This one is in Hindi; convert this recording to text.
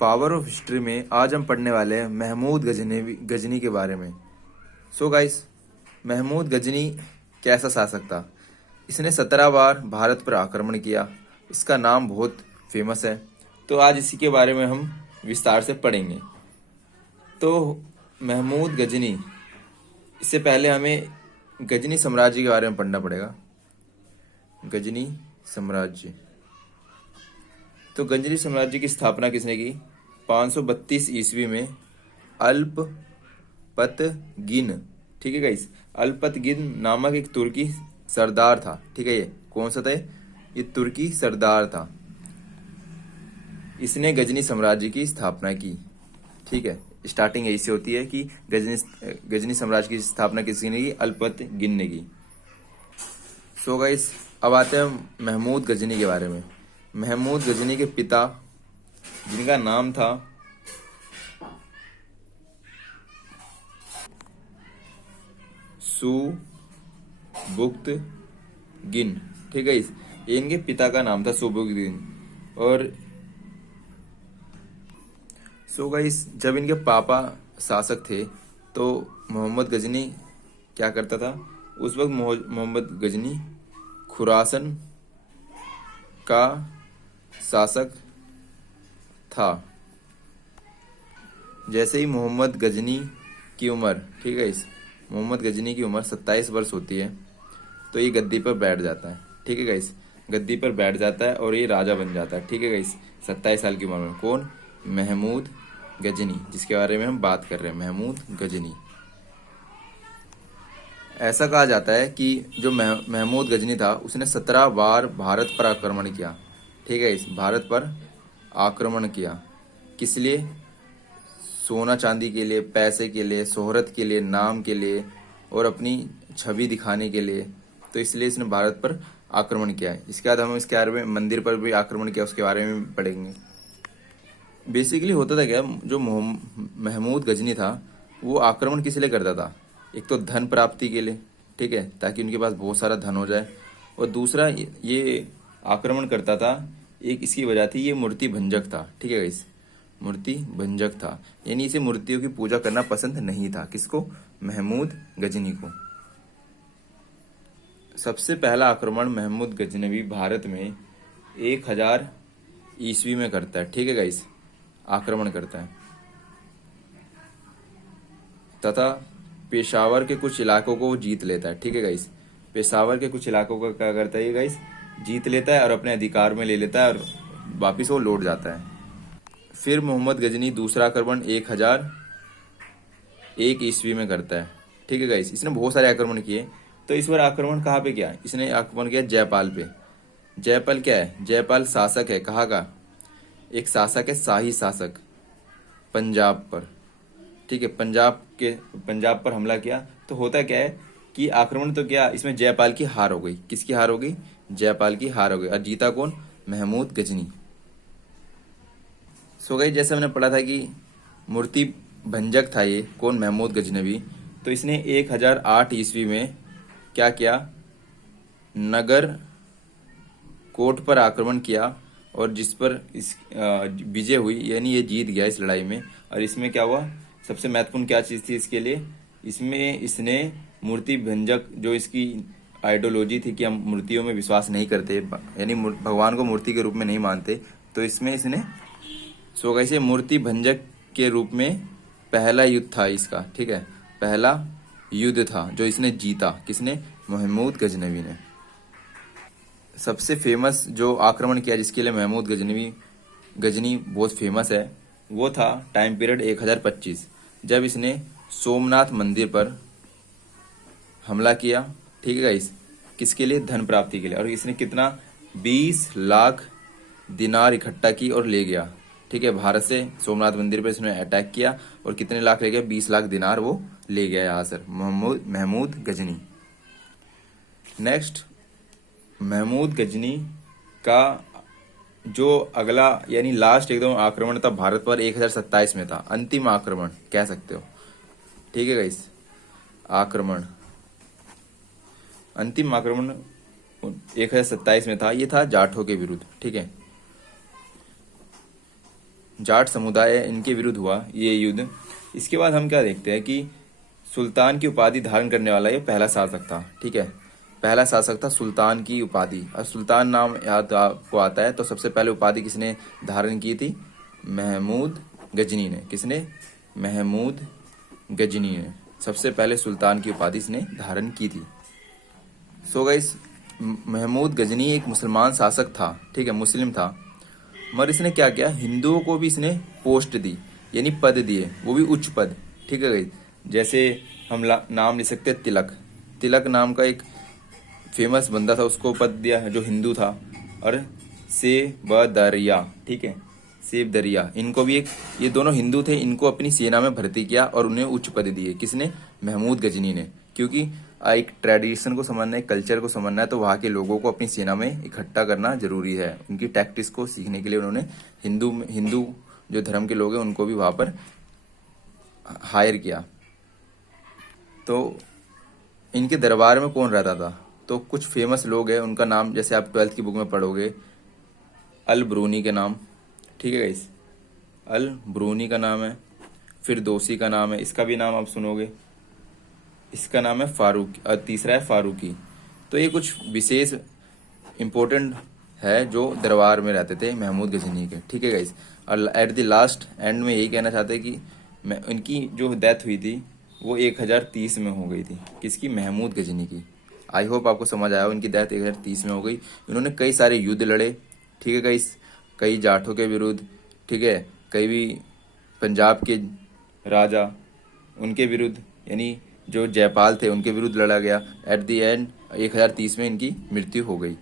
पावर ऑफ हिस्ट्री में आज हम पढ़ने वाले हैं महमूद गजनी के बारे में। सो गाइस, महमूद गजनी कैसा शासक था? इसने 17 बार भारत पर आक्रमण किया। इसका नाम बहुत फेमस है, तो आज इसी के बारे में हम विस्तार से पढ़ेंगे। तो महमूद गजनी, इससे पहले हमें गजनी साम्राज्य के बारे में पढ़ना पड़ेगा। गजनी साम्राज्य, तो गजनी साम्राज्य की स्थापना किसने की? 532 ईस्वी में अल्पतगिन, ठीक है गाइस, अल्पतगिन नामक एक तुर्की सरदार था। ठीक है, ये कौन सा था? ये तुर्की सरदार था। इसने गजनी साम्राज्य की स्थापना की। ठीक है, स्टार्टिंग ऐसी होती है कि गजनी साम्राज्य की स्थापना किसने की? अल्पतगिन ने की। सो गाइस, अब आते हैं महमूद गजनी के बारे में। महमूद गजनी के पिता, जिनका नाम था सुबुक्तगिन, ठीक है, इनके पिता का नाम था सुबुक्तगिन। और सो गाइस, जब इनके पापा शासक थे तो मोहम्मद गजनी क्या करता था? उस वक्त मोहम्मद गजनी खुरासन का शासक था। जैसे ही मोहम्मद गजनी की उम्र, ठीक है, इस मोहम्मद गजनी की उम्र 27 वर्ष होती है तो ये गद्दी पर बैठ जाता है। ठीक है गाइस, गद्दी पर बैठ जाता है और ये राजा बन जाता है। ठीक है गाइस, 27 साल की उम्र में। कौन? महमूद गजनी, जिसके बारे में हम बात कर रहे हैं, महमूद गजनी। ऐसा कहा जाता है कि जो महमूद गजनी था उसने 17 बार भारत पर आक्रमण किया। ठीक है, इस भारत पर आक्रमण किया। किस लिए? सोना चांदी के लिए, पैसे के लिए, शोहरत के लिए, नाम के लिए और अपनी छवि दिखाने के लिए। तो इसलिए इसने भारत पर आक्रमण किया है। इसके बाद हम इसके बारे में, मंदिर पर भी आक्रमण किया, उसके बारे में पढ़ेंगे। बेसिकली होता था क्या, जो महमूद गजनी था वो आक्रमण किस लिए करता था? एक तो धन प्राप्ति के लिए, ठीक है, ताकि उनके पास बहुत सारा धन हो जाए। और दूसरा ये आक्रमण करता था, एक इसकी वजह थी, ये मूर्ति भंजक था। ठीक है गाइस, मूर्ति भंजक था, यानी इसे मूर्तियों की पूजा करना पसंद नहीं था। किसको? महमूद गजनी को। सबसे पहला आक्रमण महमूद गजनवी भारत में 1000 ईस्वी में करता है। ठीक है गाइस, आक्रमण करता है तथा पेशावर के कुछ इलाकों को जीत लेता है। ठीक है गाइस, पेशावर के कुछ इलाकों को क्या करता है ये गाइस? जीत लेता है और अपने अधिकार में ले लेता है और वापिस वो लौट जाता है। फिर मोहम्मद गजनी दूसरा आक्रमण 1001 ईस्वी में करता है। ठीक है गाइस, इसने बहुत सारे आक्रमण किए। तो इस बार आक्रमण कहाँ पे किया? इसने आक्रमण किया जयपाल पे। जयपाल क्या है? जयपाल शासक है। कहाँ का? एक शासक है, शाही शासक, पंजाब पर। ठीक है, पंजाब पर हमला किया। तो होता क्या है कि आक्रमण तो क्या, इसमें जयपाल की हार हो गई। किसकी हार हो गई? जयपाल की हार हो गई। और जीता कौन? महमूद गजनी। सो गई, जैसे हमने पढ़ा था कि मूर्ति भंजक था ये, कौन? महमूद गजनवी। तो इसने 1008 ईस्वी में क्या किया? नगर कोट पर आक्रमण किया और जिस पर इस विजय हुई, यानी ये जीत गया इस लड़ाई में। और इसमें क्या हुआ? सबसे महत्वपूर्ण क्या चीज थी इसके लिए? इसमें इसने मूर्ति भंजक, जो इसकी आइडियोलॉजी थी कि हम मूर्तियों में विश्वास नहीं करते, यानी भगवान को मूर्ति के रूप में नहीं मानते, तो इसमें इसने कैसे मूर्ति भंजक के रूप में पहला युद्ध था इसका। ठीक है, पहला युद्ध था जो इसने जीता। किसने? महमूद गजनवी ने। सबसे फेमस जो आक्रमण किया जिसके लिए महमूद गजनी बहुत फेमस है, वो था टाइम पीरियड 1025, जब इसने सोमनाथ मंदिर पर हमला किया। ठीक है गाइस, किसके लिए? धन प्राप्ति के लिए। और इसने कितना? 20 लाख दिनार इकट्ठा की और ले गया। ठीक है, भारत से सोमनाथ मंदिर पर इसने अटैक किया और कितने लाख ले गया? 20 लाख दिनार वो ले गया यहाँ से महमूद गजनी। नेक्स्ट, महमूद गजनी का जो अगला, यानी लास्ट एकदम आक्रमण था भारत पर 1027 में था। अंतिम आक्रमण कह सकते हो। ठीक है गाइस, आक्रमण, अंतिम आक्रमण 1027 में था। ये था जाठों के विरुद्ध। ठीक है, जाट समुदाय इनके विरुद्ध हुआ ये युद्ध। इसके बाद हम क्या देखते हैं कि सुल्तान की उपाधि धारण करने वाला ये पहला शासक था। ठीक है, पहला शासक था सुल्तान की उपाधि। और सुल्तान नाम याद आपको आता है तो सबसे पहले उपाधि किसने धारण की थी? महमूद गजनी ने। किसने? महमूद गजनी ने सबसे पहले सुल्तान की उपाधि इसने धारण की थी। सो गाइस, महमूद गजनी एक मुसलमान शासक था। ठीक है, मुस्लिम था, मगर इसने क्या किया, हिंदुओं को भी इसने पोस्ट दी, यानी पद दिए, वो भी उच्च पद। ठीक है गाइस, जैसे हम नाम ले सकते हैं तिलक। तिलक नाम का एक फेमस बंदा था, उसको पद दिया जो हिंदू था। और सेबदरिया, ठीक है, सेबदरिया, इनको भी एक, ये दोनों हिंदू थे, इनको अपनी सेना में भर्ती किया और उन्हें उच्च पद दिए। किसने? महमूद गजनी ने। क्योंकि एक ट्रेडिशन को समझना है, एक कल्चर को समझना है, तो वहाँ के लोगों को अपनी सेना में इकट्ठा करना जरूरी है। उनकी टैक्टिक्स को सीखने के लिए उन्होंने हिंदू जो धर्म के लोग हैं उनको भी वहाँ पर हायर किया। तो इनके दरबार में कौन रहता था? तो कुछ फेमस लोग हैं, उनका नाम जैसे आप 12th की बुक में पढ़ोगे, अल ब्रूनी के नाम। ठीक है गाइस, अल ब्रूनी का नाम है, फिर दोसी का नाम है, इसका भी नाम आप सुनोगे, इसका नाम है फारूक, और तीसरा है फारूकी। तो ये कुछ विशेष इंपॉर्टेंट है जो दरबार में रहते थे महमूद गजनी के। ठीक है गाइस, और एट द लास्ट एंड में यही कहना चाहते हैं कि इनकी जो डेथ हुई थी वो 1030 में हो गई थी। किसकी? महमूद गजनी की। आई होप आपको समझ आया, उनकी डेथ 1030 में हो गई। इन्होंने कई सारे युद्ध लड़े। ठीक है गाइस, कई जाटों के विरुद्ध, ठीक है, कई भी पंजाब के राजा उनके विरुद्ध, यानी जो जयपाल थे उनके विरुद्ध लड़ा गया। एट द एंड 1030 में इनकी मृत्यु हो गई।